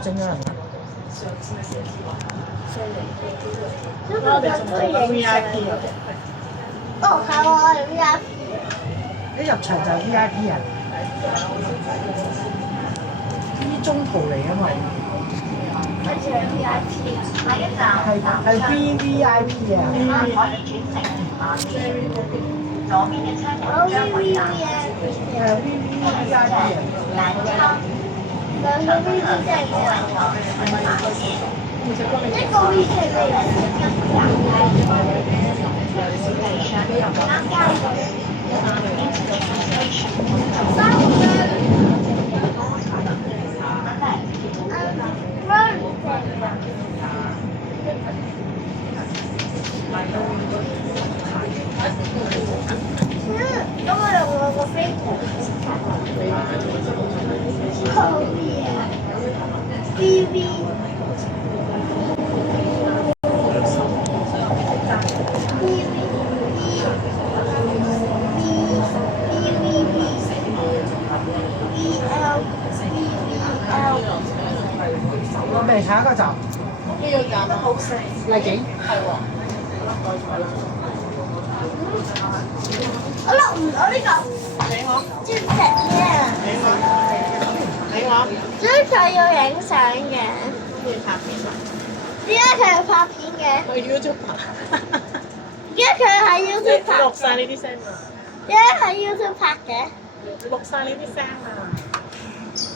我整咗人。我哋仲有 VIP 啊！哦，係喎，我哋 VIP。一入場就係 VIP 啊！呢啲中途嚟啊嘛，跟住係 VIP 啊，下一站係 VVIP 啊！可以轉乘馬鐵，左邊嘅車門將會打開。係 VVIP 啊！南昌，兩個 VIP 真係好難一個 VIP 係咁我用我個飛圖好嘢 ，BB。我未下一個站，呢個站啊，好細，麗景。係喎。我落唔到呢個，俾我，專食嘅，俾我，俾我。所以佢要影相嘅。要拍片啊！點解佢要拍片嘅？我 YouTube 拍。點解佢喺 YouTube 拍？錄晒呢啲聲啊！點解喺 YouTube 拍嘅？錄晒呢啲聲啊！